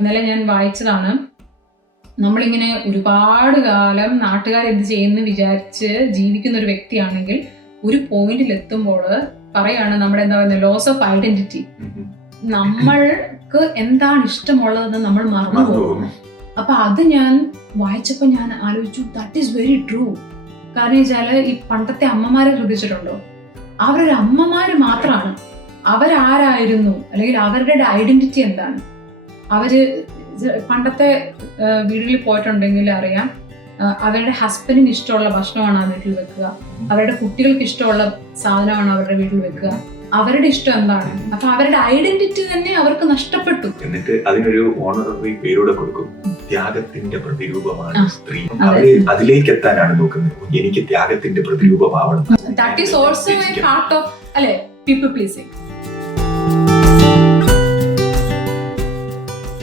ഇന്നലെ ഞാൻ വായിച്ചതാണ്, നമ്മളിങ്ങനെ ഒരുപാട് കാലം നാട്ടുകാർ എന്ത് ചെയ്യുന്നു വിചാരിച്ച് ജീവിക്കുന്ന ഒരു വ്യക്തിയാണെങ്കിൽ ഒരു പോയിന്റിൽ എത്തുമ്പോൾ പറയാണ് നമ്മുടെ എന്താ പറയുക ലോസ് ഓഫ് ഐഡന്റിറ്റി. നമ്മൾക്ക് എന്താണ് ഇഷ്ടമുള്ളതെന്ന് നമ്മൾ മറന്നു പോകും. അപ്പൊ അത് ഞാൻ വായിച്ചപ്പോൾ ഞാൻ ആലോചിച്ചു, ദാറ്റ് ഈസ് വെരി ട്രൂ. കാരണം വെച്ചാല് ഈ പണ്ടത്തെ അമ്മമാരെ ശ്രദ്ധിച്ചിട്ടുണ്ടോ? അവരൊരു അമ്മമാര് മാത്രമാണ്. അവരാരായിരുന്നു അല്ലെങ്കിൽ അവരുടെ ഐഡന്റിറ്റി എന്താണ്? അവര് പണ്ടത്തെ വീടുകളിൽ പോയിട്ടുണ്ടെങ്കിൽ അറിയാം, അവരുടെ ഹസ്ബൻഡിന് ഇഷ്ടമുള്ള ഭക്ഷണമാണ് ആ വീട്ടിൽ വെക്കുക, അവരുടെ കുട്ടികൾക്ക് ഇഷ്ടമുള്ള സാധനമാണ് അവരുടെ വീട്ടിൽ വെക്കുക, അവരുടെ ഇഷ്ടം എന്താണ്. അപ്പൊ അവരുടെ ഐഡന്റിറ്റി തന്നെ അവർക്ക് നഷ്ടപ്പെട്ടു. എന്നിട്ട് അതിനൊരു ഓണററി പേരൂടെ കൊടുക്കും, ത്യാഗത്തിന്റെ പ്രതിരൂപമാണ് സ്ത്രീ. അവര് അതിലേക്ക് എത്താനാണ് നോക്കുന്നത്, എനിക്ക് ത്യാഗത്തിന്റെ പ്രതിരൂപമാവണം. That is also a part of, അല്ലെ, പീപ്പിൾ പ്ലീസിങ്.